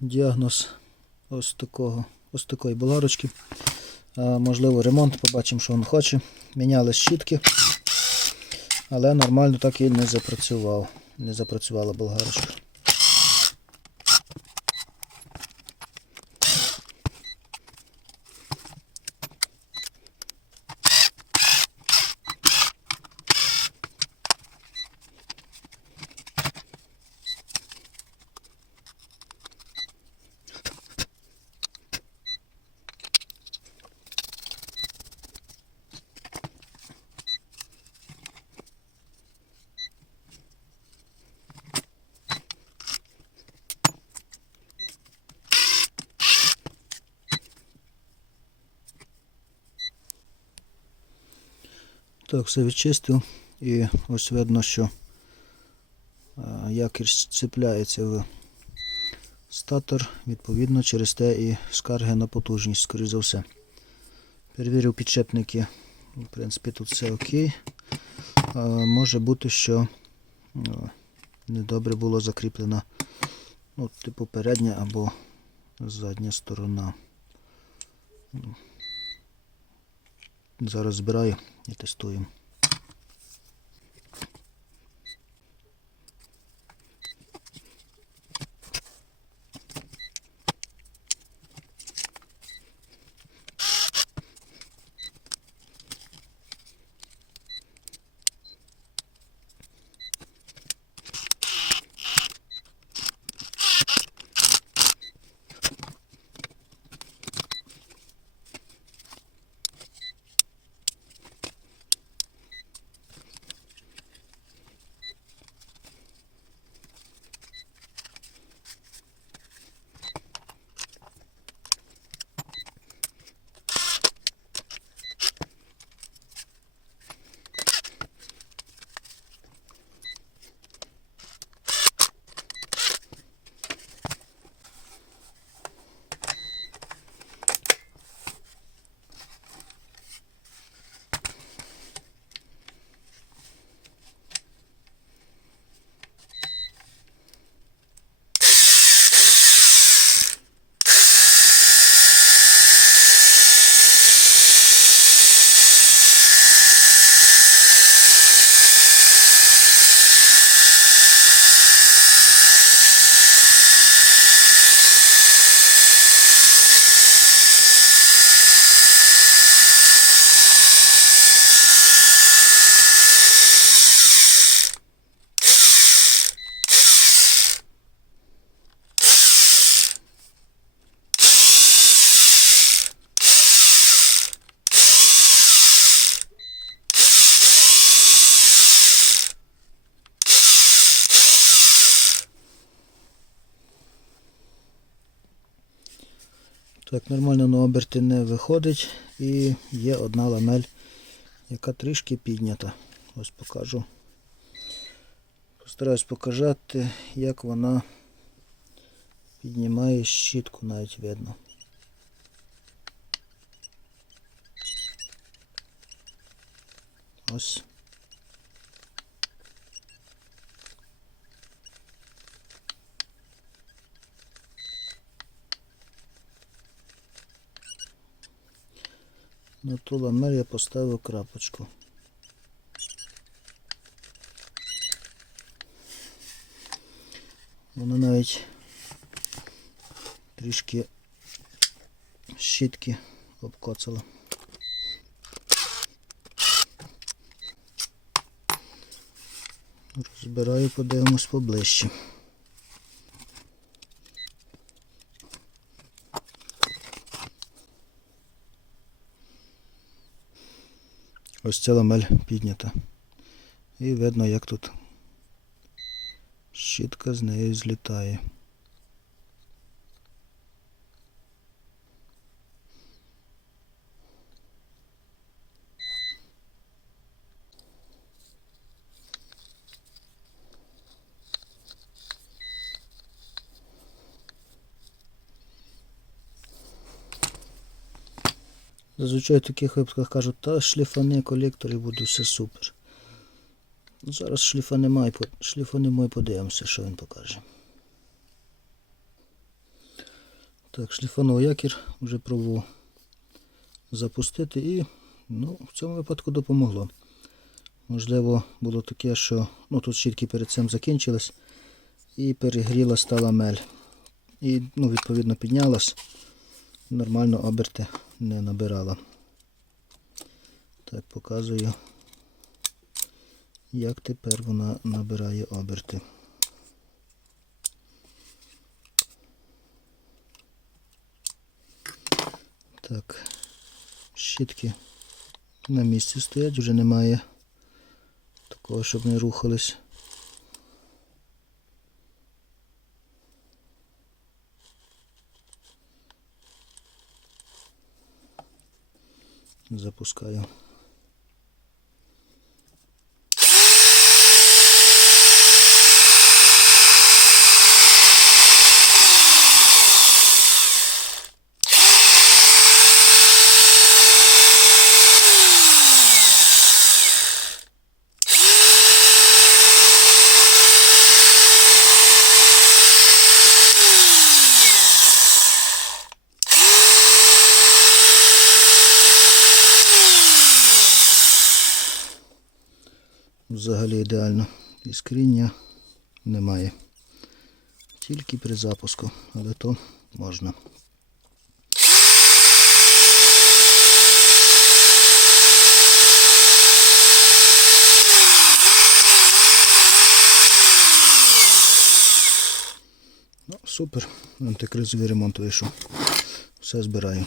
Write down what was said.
діагноз ось такого, ось такої болгарочки. Можливо, ремонт, побачимо, що він хоче. Міняли щітки, але нормально так і не запрацював. Не запрацювала болгарочка. Так, все відчистив. І ось видно, що а, якір цепляється в статор, відповідно, через те і скарги на потужність, скоріш за все. Перевірив підшипники. В принципі, тут все окей. А, може бути, що а, недобре було закріплена ну, типу передня або задня сторона. Зараз збираю і тестуємо. Так, нормально на оберти не виходить і є одна ламель, яка трішки піднята. Ось покажу. Постараюсь показати, як вона піднімає щітку, навіть видно. Ось. На ту ламель я поставив крапочку. Вона навіть трішки щітки обкоцала. Розбираю, подивимось поближче. Ось ця ламель піднята. І видно, як тут щітка з нею злітає. Зазвичай в таких випадках кажуть, та шліфани колектор і буде все супер. Ну, Зараз шліфа немає, шліфа немає, подивимося, що він покаже. Так, шліфанув якір, вже пробував запустити і ну, в цьому випадку допомогло. Можливо, було таке, що ну, тут щітки перед цим закінчились і перегріла стала мель. І ну, відповідно піднялась, нормально оберти не набирала. Так, показую, як тепер вона набирає оберти. Так, щітки на місці стоять, вже немає такого, щоб не рухались. Запускаю. Взагалі ідеально. Іскріння немає. Тільки при запуску, але то можна. Ну, супер. Антикризовий ремонт вийшов. Все збираю.